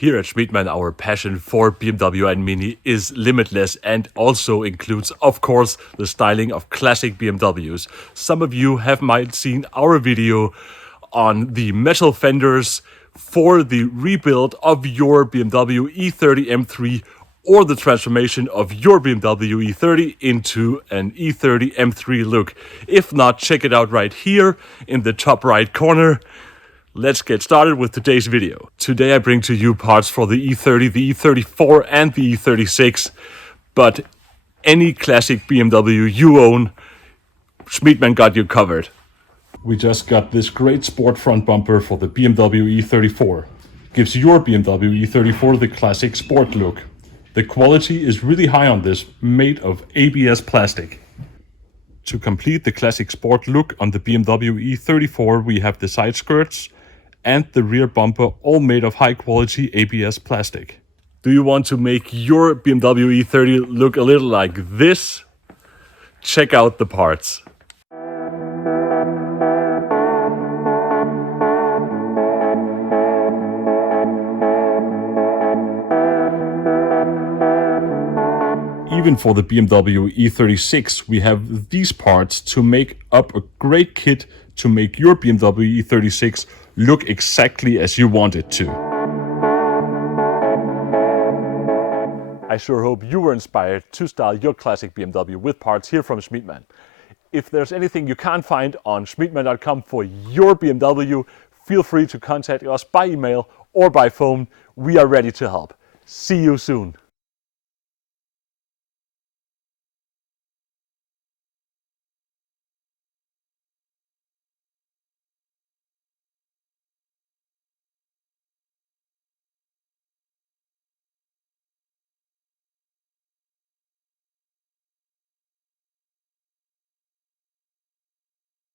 Here at Schmiedmann, our passion for BMW and Mini is limitless and also includes, of course, the styling of classic BMWs. Some of you might seen our video on the metal fenders for the rebuild of your BMW E30 M3 or the transformation of your BMW E30 into an E30 M3 look. If not, check it out right here in the top right corner. Let's get started with today's video. Today I bring to you parts for the E30, the E34 and the E36, but any classic BMW you own, Schmiedmann got you covered. We just got this great sport front bumper for the BMW E34. Gives your BMW E34 the classic sport look. The quality is really high on this, made of ABS plastic. To complete the classic sport look on the BMW E34, we have the side skirts and the rear bumper, all made of high quality ABS plastic. Do you want to make your BMW E30 look a little like this? Check out the parts. Even for the BMW E36, we have these parts to make up a great kit to make your BMW E36 look exactly as you want it to. I sure hope you were inspired to style your classic BMW with parts here from Schmiedmann. If there's anything you can't find on schmiedmann.com for your BMW, feel free to contact us by email or by phone. We are ready to help. See you soon.